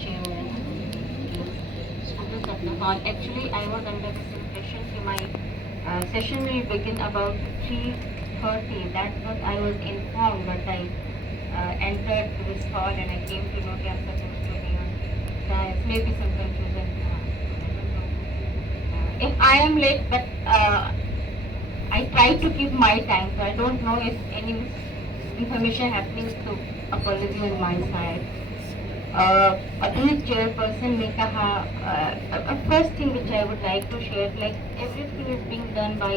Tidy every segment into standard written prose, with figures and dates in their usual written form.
chairman, students of the hall. Actually, I was under this impression that my session will begin about 3:30. That's what I was informed, but I entered this hall and I came to know that I'm supposed to be on dais. Maybe some confusion. I don't know. If I am late, but I try to keep my time, so I don't know if any information happening, so apology on my side. अभी chairperson ने कहा, first thing which I would like to share, like everything is being done by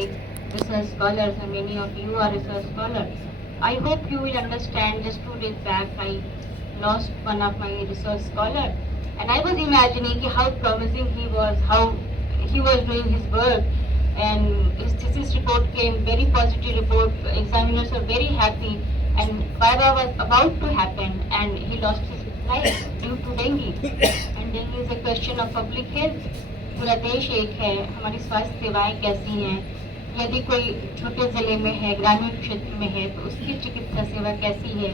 research scholars and many of you are research scholars. I hope you will understand. Just 2 days back I lost one of my research scholar and I was imagining how promising he was, how he was doing his work, and his thesis report came, very positive report, examiners were very happy, and Viva was about to happen and he lost his life due to dengue. And dengue is a question of public health. पूरा देश एक है, हमारी स्वास्थ्य सेवाएं कैसी हैं, यदि कोई छोटे जिले में है, ग्रामीण क्षेत्र में है, तो उसकी चिकित्सा सेवा कैसी है,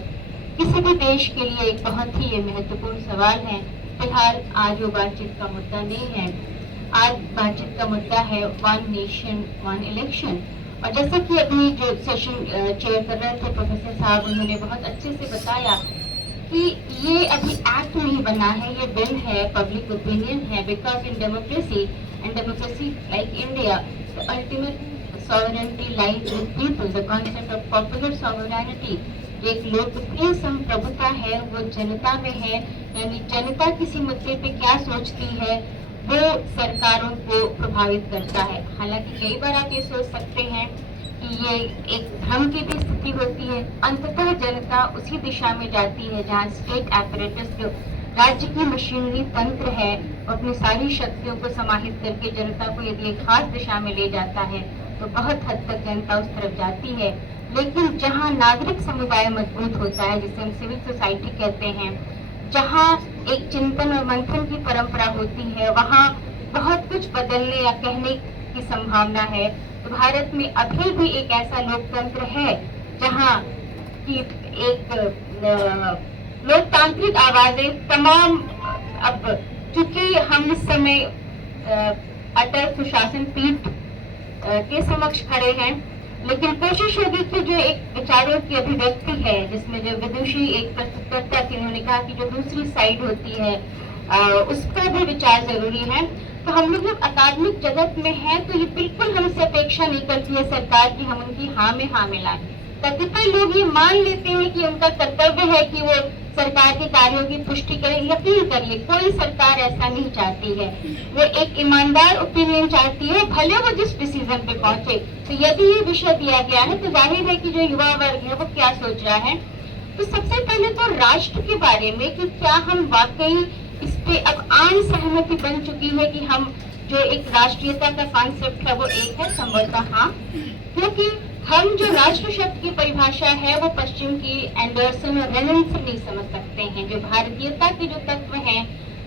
किसी भी देश के लिए एक बहुत ही ये महत्वपूर्ण सवाल है। फिलहाल आज वो बातचीत का मुद्दा नहीं है, आज बातचीत का मुद्दा है वन नेशन वन इलेक्शन। और जैसा कि अभी जो सेशन चेयर कर रहे थे प्रोफेसर साहब, उन्होंने बहुत अच्छे से बताया कि ये अभी एक्ट नहीं बना है, ये बिल है, पब्लिक ओपिनियन है, because in democracy and democracy like India the ultimate sovereignty lies with people. The concept of popular sovereignty, एक लोकप्रिय संप्रभुता है, वो जनता में है। यानी जनता किसी मुद्दे पे क्या सोचती है वो सरकारों को प्रभावित करता है। हालांकि कई बार आप ये सोच सकते हैं कि ये एक भ्रम की भी स्थिति होती है। अंततः जनता उसी दिशा में जाती है जहाँ स्टेट एपरेटस, जो राज्य की मशीनरी तंत्र है, अपनी सारी शक्तियों को समाहित करके जनता को यदि एक खास दिशा में ले जाता है तो बहुत हद तक जनता उस तरफ जाती है। लेकिन जहाँ नागरिक समुदाय मजबूत होता है, जिसे हम सिविल सोसाइटी कहते हैं, जहाँ एक चिंतन और मंथन की परंपरा होती है, वहाँ बहुत कुछ बदलने या कहने की संभावना है। तो भारत में अभी भी एक ऐसा लोकतंत्र है जहाँ की एक लोकतांत्रिक आवाजें तमाम, अब चूंकि हम इस समय अटल सुशासन पीठ के समक्ष खड़े हैं, लेकिन कोशिश होगी कि जो एक विचारों की अभिव्यक्ति है, जिसमें जो विदुषी एक प्रस्तुतकर्ता थी, उन्होंने कहा कि जो दूसरी साइड होती है उसका भी विचार जरूरी है। तो हम लोग जब अकादमिक जगत में हैं तो ये बिल्कुल हमसे अपेक्षा नहीं करती है सरकार की हम उनकी हाँ में हाँ मिलाएं। कतिपय लोग ये मान लेते हैं कि उनका कर्तव्य है कि वो सरकार के कार्यों की पुष्टि करें। यकीन करिए, कोई सरकार ऐसा नहीं चाहती है। वो एक ईमानदार ओपिनियन चाहती है, भले वो जिस डिसीजन पे पहुंचे। तो यदि ये विषय दिया गया है तो जाहिर है कि जो युवा वर्ग है वो क्या सोच रहा है। तो सबसे पहले तो राष्ट्र के बारे में कि क्या हम वाकई इस पे अब आम सहमति बन चुकी है कि हम जो एक राष्ट्रीयता का कॉन्सेप्ट है वो एक है, संभवतः हाँ, क्योंकि हम जो राष्ट्र शब्द की परिभाषा है वो पश्चिम की एंडरसन और रेनन से नहीं समझ सकते हैं। जो भारतीयता के जो तत्व हैं,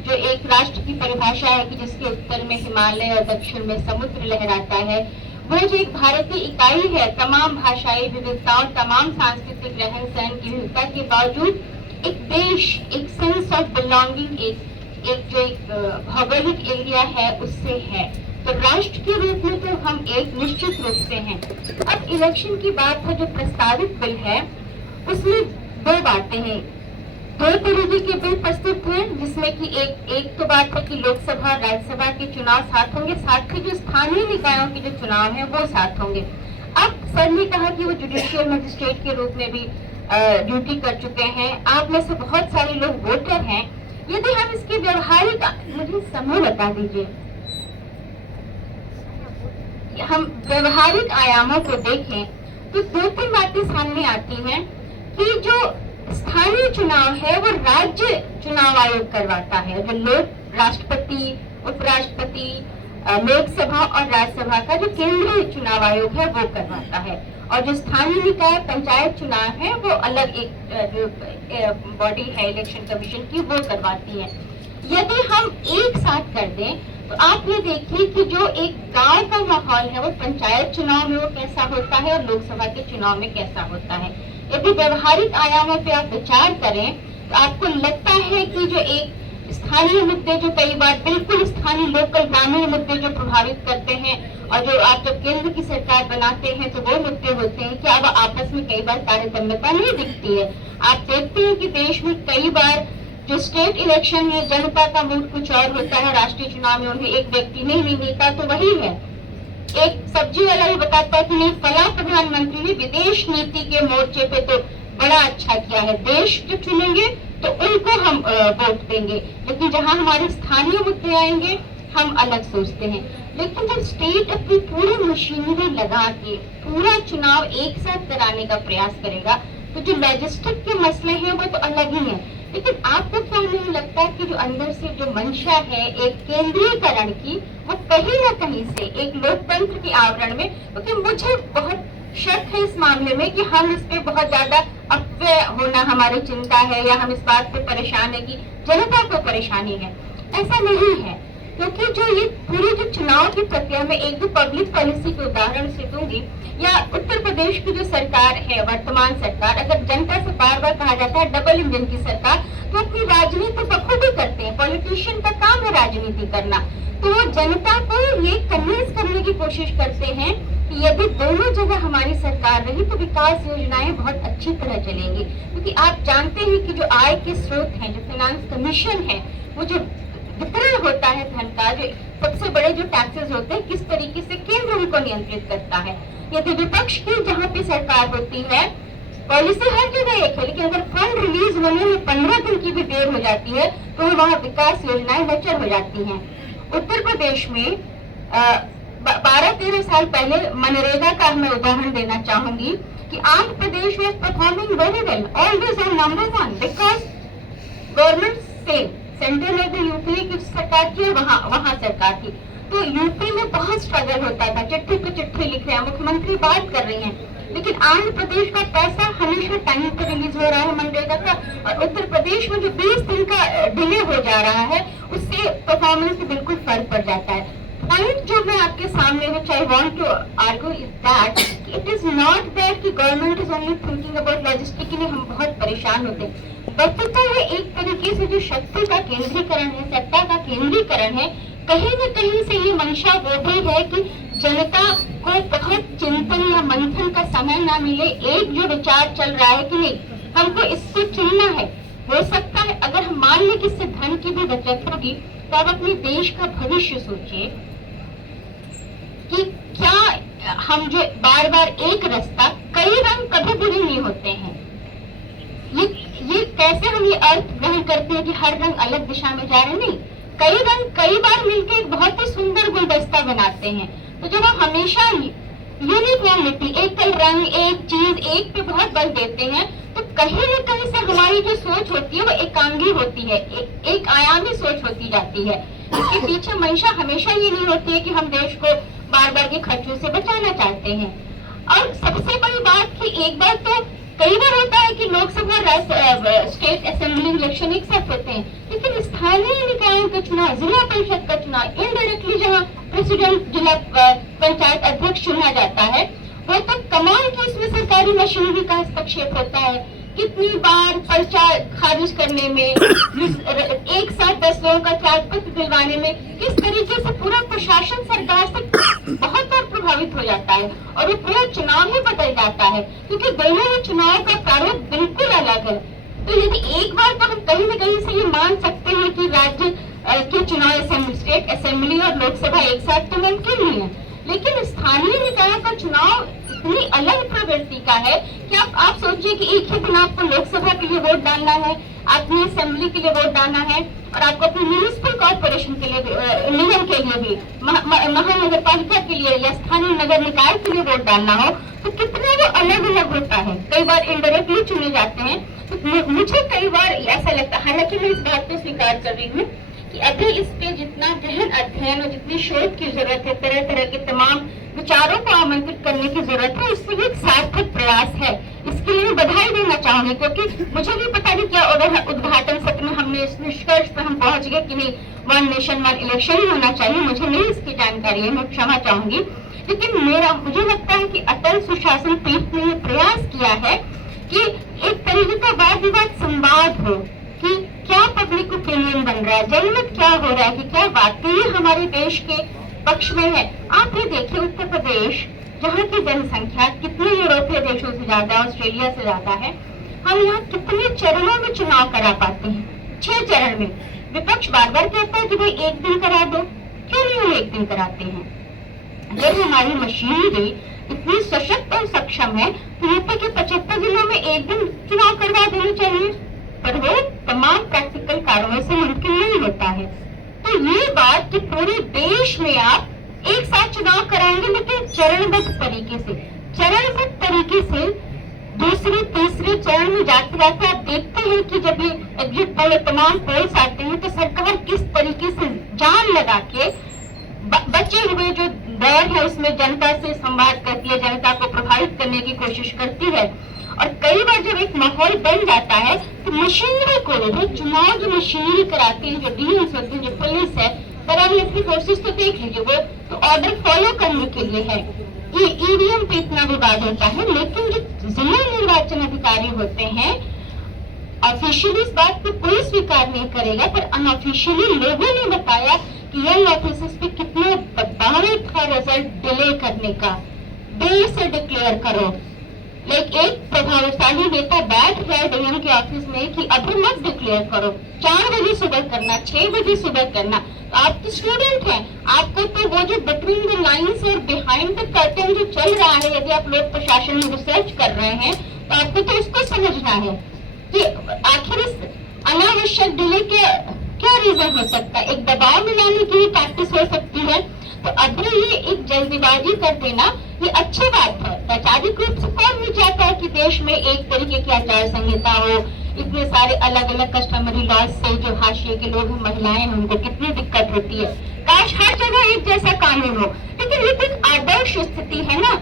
जो एक राष्ट्र की परिभाषा है कि जिसके उत्तर में हिमालय और दक्षिण में समुद्र लहराता है, वो जो एक भारतीय इकाई है, तमाम भाषाई विविधता और तमाम सांस्कृतिक रहन सहन की विविधता के बावजूद एक देश, एक सेंस ऑफ बिलोंगिंग, एक जो एक भौगोलिक एरिया है उससे है। तो राष्ट्र के रूप में तो हम एक निश्चित रूप से हैं। अब इलेक्शन की बात है, जो प्रस्तावित बिल है उसमें दो बातें हैं, दो तरीके के बिल प्रस्तुत हैं, जिसमें कि एक तो बात है कि लोकसभा राज्यसभा के चुनाव साथ होंगे, साथ ही जो स्थानीय निकायों के जो चुनाव है वो साथ होंगे। अब सर ने कहा कि वो जुडिशियल मजिस्ट्रेट के रूप में भी ड्यूटी कर चुके हैं। आप में से बहुत सारे लोग वोटर हैं। यदि हम इसके व्यवहारिक, मुझे समय बता दीजिए, हम व्यवहारिक आयामों को देखें तो दो तीन बातें सामने आती हैं कि जो स्थानीय चुनाव है वो राज्य चुनाव आयोग करवाता है, जो लोक राष्ट्रपति, उपराष्ट्रपति, लोकसभा और राज्यसभा का जो केंद्रीय चुनाव आयोग है वो करवाता है, और जो स्थानीय निकाय पंचायत चुनाव है वो अलग एक जो बॉडी है इलेक्शन कमीशन की वो करवाती है। यदि हम एक साथ कर दें तो आप ये देखिए कि जो एक गांव का माहौल है वो पंचायत चुनाव में वो कैसा होता है और लोकसभा के चुनाव में कैसा होता है। यदि व्यवहारिक आयामों पे आप विचार करें तो आपको लगता है कि जो एक स्थानीय मुद्दे जो कई बार बिल्कुल स्थानीय लोकल ग्रामीण मुद्दे जो प्रभावित करते हैं, और जो आप जब केंद्र की सरकार बनाते हैं तो वो मुद्दे होते हैं कि अब आपस में कई बार तारतम्यता नहीं दिखती है। आप देखते हैं कि देश में कई बार जो स्टेट इलेक्शन है, जनता का मूड कुछ और होता है, राष्ट्रीय चुनाव में उन्हें एक व्यक्ति नहीं मिलता तो वही है। एक सब्जी वाला भी बताता है कि नहीं, फला प्रधानमंत्री ने विदेश नीति के मोर्चे पे तो बड़ा अच्छा किया है, देश जो चुनेंगे तो उनको हम वोट देंगे, लेकिन जहां हमारे स्थानीय मुद्दे आएंगे हम अलग सोचते हैं। लेकिन जब स्टेट अपनी पूरी मशीनरी लगा के पूरा चुनाव एक साथ कराने का प्रयास करेगा तो जो लॉजिस्टिक के मसले हैं वो तो अलग ही है। लेकिन आपको क्या नहीं लगता कि जो अंदर से जो मंशा है एक केंद्रीयकरण की, वो कहीं ना कहीं से एक लोकतंत्र के आवरण में, क्योंकि मुझे बहुत शक है इस मामले में कि हम इस पे बहुत ज्यादा अपव्यय होना हमारी चिंता है, या हम इस बात पे परेशान है कि जनता को परेशानी है। ऐसा नहीं है, क्योंकि जो ये पूरी जो चुनाव की प्रक्रिया में एक दो पब्लिक पॉलिसी के उदाहरण से दूंगी, या उत्तर प्रदेश की जो सरकार है वर्तमान सरकार, अगर जनता से बार बार कहा जाता है डबल इंजन की सरकार, तो अपनी राजनीति बखूबी करते हैं, पॉलिटिशियन का काम है राजनीति करना, तो वो जनता को ये कन्विंस करने की कोशिश करते हैं कि यदि दोनों जगह हमारी सरकार रही तो विकास योजनाएं बहुत अच्छी तरह चलेंगी। क्योंकि आप जानते हैं कि जो आय के स्रोत हैं, जो फाइनेंस कमीशन है, वो जो वितरण होता है धन का, जो सबसे बड़े जो टैक्सेस होते हैं, किस तरीके से केंद्र उनको नियंत्रित करता है। यदि विपक्ष की जहाँ पे सरकार होती है, पॉलिसी हर जगह एक है, लेकिन अगर फंड रिलीज होने में 15 दिन की भी देर हो जाती है तो वहाँ विकास योजनाएं लचर हो जाती हैं। उत्तर प्रदेश में 12-13 साल पहले मनरेगा का मैं उदाहरण देना चाहूंगी कि आंध्र प्रदेश में performing very well, always on number 1, because government same, central में भी यूपी की सरकार थी, वहाँ सरकार थी, तो यूपी में बहुत स्ट्रगल होता था, चिट्ठी पे चिट्ठी लिख रहे हैं, मुख्यमंत्री बात कर रही हैं, लेकिन आंध्र प्रदेश का पैसा हमेशा टाइम पर रिलीज हो रहा है मनरेगा का, और उत्तर प्रदेश में जो 20 दिन का डिले हो जा रहा है उससे परफॉर्मेंस में बिल्कुल फर्क पड़ जाता है। पॉइंट जो मैं आपके सामने which I want to argue is that it is not that कि government is only thinking about logistically हम बहुत परेशान होते हैं, बल्कि ये एक तरीके से जो शक्ति का केंद्रीकरण है, सत्ता का केंद्रीकरण है, कहीं न कहीं से ये मंशा वो भी है कि जनता को बहुत चिंतन या मंथन का समय ना मिले। एक जो विचार चल रहा है कि नहीं हमको इससे चुनना है, हो सकता है अगर हम मान लें कि इससे धन की भी बचत होगी, तो आप अपने देश का भविष्य सोचिए कि क्या हम जो बार बार एक रास्ता, कई रंग कभी भी नहीं होते हैं, ये कैसे हम ये अर्थ ग्रहण करते हैं कि हर रंग अलग दिशा में जा रहे, नहीं, कई रंग कई बार मिलकर एक बहुत ही सुंदर गुलदस्ता बनाते हैं। तो जब हम हमेशा यूनिफॉर्मिटी, एक रंग, एक चीज, एक पे बहुत बल देते हैं, तो कहीं न कहीं से हमारी जो सोच होती है वो एकांगी होती है, एक आयामी सोच होती जाती है। इसके पीछे मंशा हमेशा ये नहीं होती है कि हम देश को बार बार के खर्चों से बचाना चाहते हैं। और सबसे बड़ी बात कि एक बार तो कई बार होता है कि लोकसभा स्टेट असेंबली इलेक्शन एक साथ होते हैं, लेकिन स्थानीय निकायों का चुनाव, जिला परिषद का चुनाव, इनडायरेक्टली जहाँ प्रेसिडेंट जिला पंचायत अध्यक्ष चुना जाता है, वो तो कमाल की इसमें सरकारी मशीनरी का हस्तक्षेप होता है। कितनी बार पर्चा खारिज करने में, एक साथ 10 लोगों का त्यागपत्र दिलवाने में, किस तरीके से पूरा प्रशासन सरकार से बहुत बार प्रभावित हो जाता है, और वो पूरा चुनाव ही बदल जाता है, क्योंकि दोनों ही चुनाव का प्रारूप बिल्कुल अलग है। तो यदि एक बार तो हम कहीं न कहीं से ये मान सकते हैं कि राज्य के चुनाव स्टेट असेंबली और लोकसभा एक साथ तो मुमकिन नहीं है, लेकिन स्थानीय निकायों का चुनाव इतनी अलग प्रवृत्ति का है कि आप सोचिए कि एक ही दिन आपको लोकसभा के लिए वोट डालना है, अपनी असेंबली के लिए वोट डालना है, और आपको अपनी म्यूनिसिपल कॉर्पोरेशन के लिए, निगम के लिए भी, महानगर पालिका के लिए या स्थानीय नगर निकाय के लिए वोट डालना हो, तो कितना वो अलग अलग होता है। कई बार इनडायरेक्टली चुने जाते हैं। तो मुझे कई बार ऐसा लगता है, हालांकि मैं इस बात को स्वीकार कर रही हूँ कि अभी इस पे जितना गहन अध्ययन और जितनी शोध की जरूरत है, तरह तरह के तमाम विचारों को आमंत्रित करने की जरूरत है, इससे भी एक सार्थक प्रयास है। इसके लिए मैं बधाई देना चाहूंगी, क्योंकि मुझे भी पता नहीं क्या उद्घाटन सत्र में हमने इस निष्कर्ष पर हम पहुंच गए कि नहीं 1 नेशन 1 इलेक्शन ही होना चाहिए। मुझे नहीं इसकी जानकारी है, मैं क्षमा चाहूंगी, लेकिन मुझे लगता है कि अटल सुशासन पीठ ने यह प्रयास किया है कि एक तरीके का वाद विवाद संवाद हो कि क्या पब्लिक ओपिनियन बन रहा है, जनमत क्या हो रहा है कि क्या वाकई हमारे देश के पक्ष में है। आप ये देखिए उत्तर प्रदेश, जहाँ की जनसंख्या कितने यूरोपीय देशों से ज्यादा है, ऑस्ट्रेलिया से ज्यादा है, हम यहाँ कितने चरणों में चुनाव करा पाते हैं, 6 चरण में। विपक्ष बार बार कहता है कि भाई एक दिन करा दो, क्यों नहीं हम एक दिन कराते हैं? जब हमारी मशीनरी इतनी सशक्त और सक्षम है तो यूपी के 75 जिलों में एक दिन चुनाव करवा देना चाहिए, पर वो तमाम प्रैक्टिकल कारणों से मुमकिन नहीं होता है। तो ये बात कि पूरे देश में आप एक साथ चुनाव कराएंगे, लेकिन चरणबद्ध तरीके से दूसरे तीसरे चरण में जाते जाते आप देखते हैं कि जब ये एग्जिट पोल तमाम पोल्स आते हैं तो सरकार किस तरीके से जान लगा के बचे हुए जो दौर है उसमें जनता से संवाद करती है, जनता को प्रभावित करने की कोशिश करती है। और कई बार जब एक माहौल बन जाता है तो मशीनरी को, जो चुनाव जो मशीनरी कराते हैं, जो डीएस होते हैं, जो पुलिस है, पैरामिलिट्री फोर्सेस, तो देख लीजिए वो तो ऑर्डर फॉलो करने के लिए है। ये ईवीएम पे इतना विवाद होता है, लेकिन जो जिला निर्वाचन अधिकारी होते हैं, ऑफिशियली इस बात को कोई स्वीकार नहीं करेगा, पर अनऑफिशियली लोगों ने बताया कि यंग ऑफिसर्स पे कितना दबाव था रिजल्ट डिले करने का। देर से डिक्लेयर करो। लाइक एक प्रभावशाली नेता बैठ गया डीएम के ऑफिस में कि अभी मत डिक्लेयर करो, 4 बजे सुबह करना, 6 बजे सुबह करना। तो आप तो स्टूडेंट हैं, आपको तो वो जो बिटवीन द लाइन्स और बिहाइंड द कर्टन जो चल रहा है, यदि आप लोक प्रशासन में रिसर्च कर रहे हैं तो आपको तो उसको समझना है कि आखिर इस अनावश्यक डिले के क्या रीजन हो सकता है। एक दबाव मिलाने की प्रैक्टिस हो सकती है। तो अभी ये एक जल्दीबाजी कर देना ये अच्छी बात है। वैचारिक रूप से कौन नहीं चाहता है कि देश में एक तरीके की आचार संहिता हो, इतने सारे अलग अलग कस्टमरी लॉज से जो हाशिए के लोग हैं, महिलाएं हैं, उनको कितनी दिक्कत होती है। काश हर जगह एक जैसा कानून हो, लेकिन ये तो आदर्श स्थिति है ना।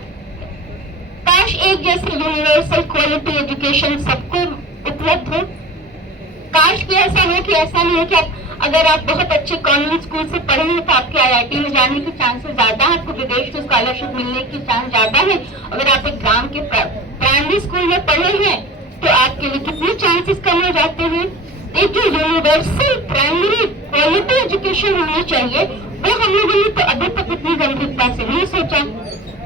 काश एक जैसे यूनिवर्सल क्वालिटी एजुकेशन सबको उपलब्ध हो। काश कि ऐसा हो कि ऐसा नहीं है कि आप अगर आप बहुत अच्छे कॉन्वेंट स्कूल से पढ़े हैं तो आपके आईआईटी में जाने के चांसेस ज्यादा है, आपको विदेश में स्कॉलरशिप मिलने की चांस ज्यादा है। अगर आप एक ग्राम के प्राइमरी स्कूल में पढ़े हैं तो आपके लिए कितने चांसेस कम हो जाते हैं। एक जो यूनिवर्सल प्राइमरी क्वालिटी एजुकेशन होनी चाहिए वो हम लोगों ने तो अभी तक इतनी गंभीरता से नहीं सोचा।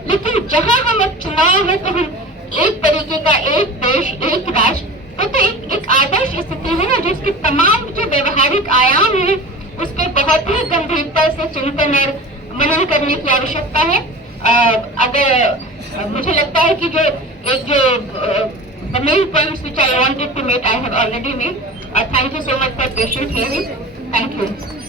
लेकिन जहाँ हम अब चुनाव है तो हम एक तरीके का एक देश एक राष्ट्र, तो एक आदर्श स्थिति है ना, जिसके तमाम जो व्यवहारिक आयाम है उस पर बहुत ही गंभीरता से चिंतन और मनन करने की आवश्यकता है। अगर मुझे लगता है कि जो the main points which I wanted to make I have already made. Thank you so much for patient hearing. Thank you.